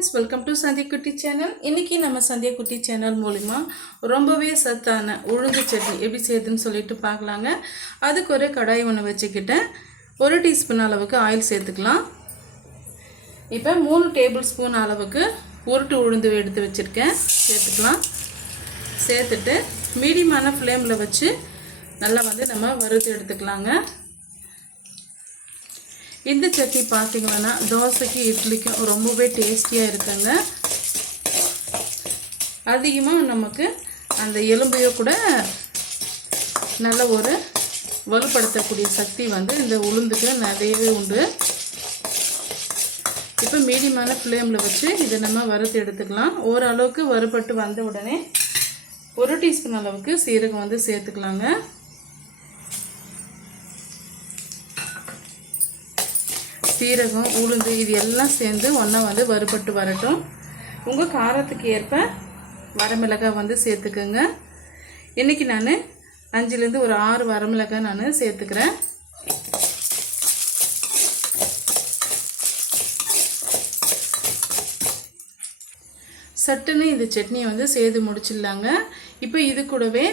Friends welcome to Sandhya குட்டி channel இன்றைக்கி நம்ம சந்தியா குட்டி சேனல் மூலிமா ரொம்பவே சத்தான உளுந்து சட்னி எப்படி செய்யுதுன்னு சொல்லிட்டு பார்க்கலாங்க. அதுக்கு ஒரு கடாய் ஒன்று வச்சுக்கிட்டேன். ஒரு டீஸ்பூன் அளவுக்கு ஆயில் சேர்த்துக்கலாம். இப்போ மூணு டேபிள் ஸ்பூன் அளவுக்கு உருட்டு உளுந்து எடுத்து வச்சுருக்கேன். சேர்த்துக்கலாம். சேர்த்துட்டு மீடியமான ஃப்ளேமில் வச்சு நல்லா வந்து நம்ம வறுத்து எடுத்துக்கலாங்க. இந்த சட்னி பார்த்தீங்கன்னா தோசைக்கு இட்லிக்கும் ரொம்பவே டேஸ்டியாக இருக்குங்க. அதிகமாக நமக்கு அந்த எலும்பையோ கூட நல்ல ஒரு வலுப்படுத்தக்கூடிய சக்தி வந்து இந்த உளுந்துக்கு நிறையவே உண்டு. இப்போ மீடியமான ஃப்ளேமில் வச்சு இதை நம்ம வறுத்து எடுத்துக்கலாம். ஓரளவுக்கு வறுபட்டு வந்த உடனே ஒரு டீஸ்பூன் அளவுக்கு சீரகம் வந்து சேர்த்துக்கலாங்க. சீரகம் உளுந்து இது எல்லாம் சேர்ந்து ஒன்றா வந்து வறுபட்டு வரட்டும். உங்கள் காரத்துக்கு ஏற்ப வரமிளகாய் வந்து சேர்த்துக்கோங்க. இன்றைக்கி நான் அஞ்சுலேருந்து ஒரு ஆறு வரமிளகாய் நான் சேர்த்துக்கிறேன். சட்டுன்னு இந்த சட்னியை வந்து செய்து முடிச்சிடலாங்க. இப்போ இது கூடவே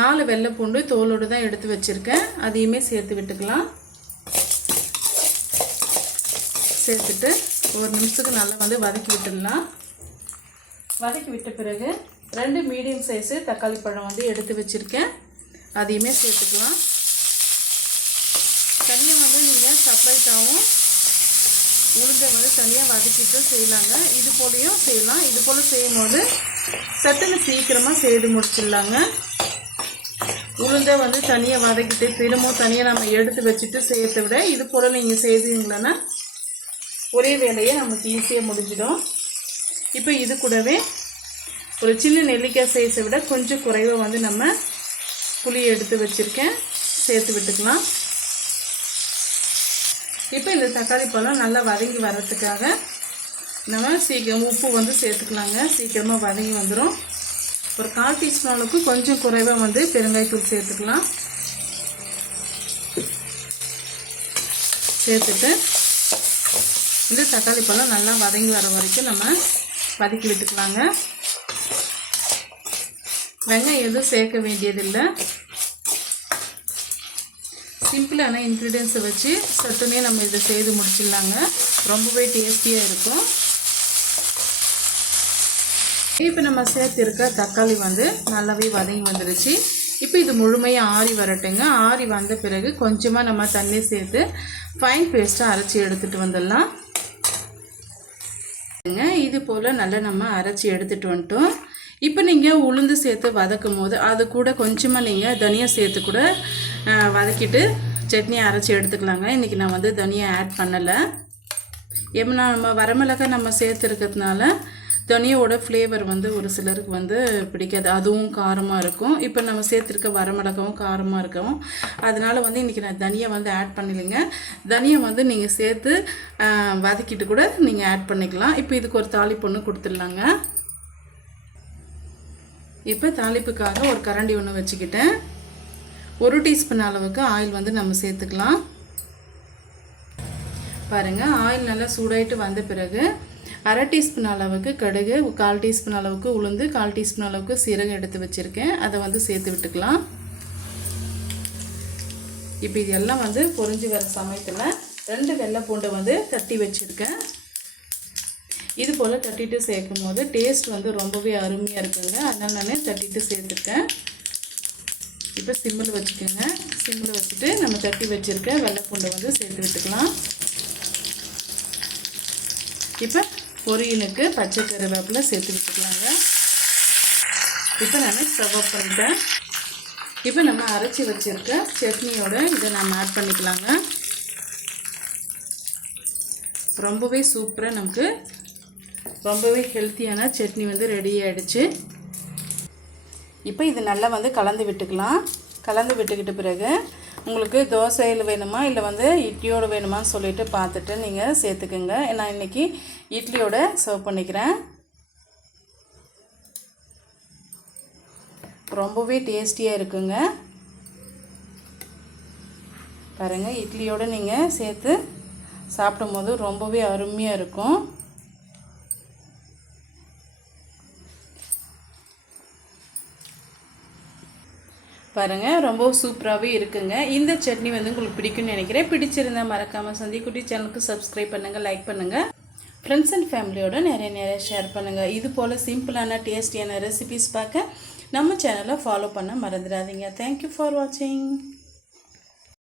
நாலு வெள்ளை பூண்டு தோலோடு தான் எடுத்து வச்சுருக்கேன். அதையுமே சேர்த்து விட்டுக்கலாம். சேர்த்துட்டு ஒரு நிமிஷத்துக்கு நல்லா வந்து வதக்கி விட்டுடலாம். வதக்கி விட்ட பிறகு ரெண்டு மீடியம் சைஸு தக்காளி பழம் வந்து எடுத்து வச்சுருக்கேன். அதையுமே சேர்த்துக்கலாம். தனியாக வந்து நீங்கள் செப்பரேட்டாகவும் உளுந்தை வந்து தனியாக வதக்கிட்டு செய்யலாங்க. இது போலையும் செய்யலாம். இது போல் செய்யும்போது சட்டுன்னு சீக்கிரமாக செய்து முடிச்சிடலாங்க. உளுந்தை வந்து தனியாக வதக்கிட்டு திரும்பவும் தனியாக நம்ம எடுத்து வச்சுட்டு செய்யறதை விட இது போல் நீங்கள் செய்தீங்களன்னா ஒரே வேலையை நமக்கு ஈஸியாக முடிஞ்சிடும். இப்போ இது கூடவே ஒரு சின்ன நெல்லிக்காய் சைஸை விட கொஞ்சம் குறைவாக வந்து நம்ம புளி எடுத்து வச்சுருக்கேன். சேர்த்து விட்டுக்கலாம். இப்போ இந்த தக்காளி பழம் நல்லா வதங்கி வர்றதுக்காக நம்ம சீக்கிரம் உப்பு வந்து சேர்த்துக்கலாங்க. சீக்கிரமாக வதங்கி வந்துடும் ஒரு கால் டீஸ்பூன் அளவுக்கு கொஞ்சம் குறைவாக வந்து பெருங்காயத்தூள் சேர்த்துக்கலாம். சேர்த்துட்டு இந்த தக்காளி பழம் நல்லா வதங்கி வர வரைக்கும் நம்ம வதக்கி விட்டுக்கலாங்க. வெங்காயம் எதுவும் சேர்க்க வேண்டியதில்லை. சிம்பிளான இன்க்ரீடியன்ஸை வச்சு சட்டுனே நம்ம இதை செய்து முடிச்சிடலாங்க. ரொம்பவே டேஸ்டியாக இருக்கும். இப்போ நம்ம சேர்த்துருக்க தக்காளி வந்து நல்லாவே வதங்கி வந்துருச்சு. இப்போ இது முழுமையாக ஆறி வரட்டுங்க. ஆறி வந்த பிறகு கொஞ்சமாக நம்ம தண்ணி சேர்த்து ஃபைன் பேஸ்ட்டாக அரைச்சி எடுத்துகிட்டு வந்துடலாம். இது போல் நல்லா நம்ம அரைச்சி எடுத்துகிட்டு வந்துட்டோம். இப்போ நீங்கள் உளுந்து சேர்த்து வதக்கும் போது அது கூட கொஞ்சமாக நீங்கள் தனியாக சேர்த்து கூட வதக்கிட்டு சட்னி அரைச்சி எடுத்துக்கலாங்க. இன்றைக்கி நான் வந்து தனியாக ஆட் பண்ணலை. ஏன்னா நம்ம வரமிளகாய் நம்ம சேர்த்துருக்கிறதுனால தனியோட ஃப்ளேவர் வந்து ஒரு சிலருக்கு வந்து பிடிக்காது. அதுவும் காரமாக இருக்கும். இப்போ நம்ம சேர்த்துருக்க வரமிளகாவும் காரமாக இருக்கும். அதனால் வந்து இன்றைக்கி நான் தனியை வந்து ஆட் பண்ணலைங்க. தனியை வந்து நீங்கள் சேர்த்து வதக்கிட்டு கூட நீங்கள் ஆட் பண்ணிக்கலாம். இப்போ இதுக்கு ஒரு தாளிப்பு ஒன்று கொடுத்துடலாங்க. இப்போ தாளிப்புக்காக ஒரு கரண்டி ஒன்று வச்சுக்கிட்டேன். ஒரு டீஸ்பூன் அளவுக்கு ஆயில் வந்து நம்ம சேர்த்துக்கலாம். பாருங்கள் ஆயில் நல்லா சூடாயிட்டு வந்த பிறகு அரை டீஸ்பூன் அளவுக்கு கடுகு கால் டீஸ்பூன் அளவுக்கு உளுந்து கால் டீஸ்பூன் அளவுக்கு சீரகம் எடுத்து வச்சுருக்கேன். அதை வந்து சேர்த்து விட்டுக்கலாம். இப்போ இது எல்லாம் வந்து பொறிஞ்சு வர சமயத்தில் ரெண்டு வெள்ளை பூண்டை வந்து தட்டி வச்சுருக்கேன். இது போல் தட்டிட்டு சேர்க்கும் போது டேஸ்ட் வந்து ரொம்பவே அருமையாக இருக்குங்க. அதனால் நான் தட்டிட்டு சேர்த்துருக்கேன். இப்போ சிம்மில் வச்சுக்கோங்க. சிம்மில் வச்சுட்டு நம்ம தட்டி வச்சுருக்க வெள்ளை பூண்டை வந்து சேர்த்து விட்டுக்கலாம். இப்போ பொரியலுக்கு பச்சை கருவேப்பில் சேர்த்து விட்டுக்கலாங்க. இப்போ நான் ஸ்டவ் அப் பண்ணிட்டேன். இப்போ நம்ம அரைச்சி வச்சுருக்க சட்னியோட இதை நம்ம ஆட் பண்ணிக்கலாங்க. ரொம்பவே சூப்பராக நமக்கு ரொம்பவே ஹெல்த்தியான சட்னி வந்து ரெடி ஆகிடுச்சு இப்போ இது நல்லா வந்து கலந்து விட்டுக்கலாம். கலந்து விட்டுக்கிட்ட பிறகு உங்களுக்கு தோசையில் வேணுமா? இல்லை வந்து இட்லியோடு வேணுமான்னு சொல்லிட்டு பார்த்துட்டு நீங்கள் சேர்த்துக்குங்க. நான் இன்றைக்கி இட்லியோட சர்வ் பண்ணிக்கிறேன். ரொம்பவே டேஸ்டியாக இருக்குங்க. பாருங்கள் இட்லியோடு நீங்கள் சேர்த்து சாப்பிடும் போது ரொம்பவே அருமையாக இருக்கும். பாருங்கள் ரொம்ப சூப்பராகவே இருக்குங்க. இந்த சட்னி வந்து உங்களுக்கு பிடிக்கும்னு நினைக்கிறேன். பிடிச்சிருந்தா மறக்காமல் சந்திக்குட்டி சேனலுக்கு சப்ஸ்கிரைப் பண்ணுங்கள் லைக் பண்ணுங்கள் ஃப்ரெண்ட்ஸ் அண்ட் ஃபேமிலியோட நிறைய நிறைய ஷேர் பண்ணுங்கள் இது போல் சிம்பிளான டேஸ்டியான ரெசிபிஸ் பார்க்க நம்ம சேனலை ஃபாலோ பண்ண மறந்துடாதீங்க. தேங்க்யூ ஃபார் வாட்சிங்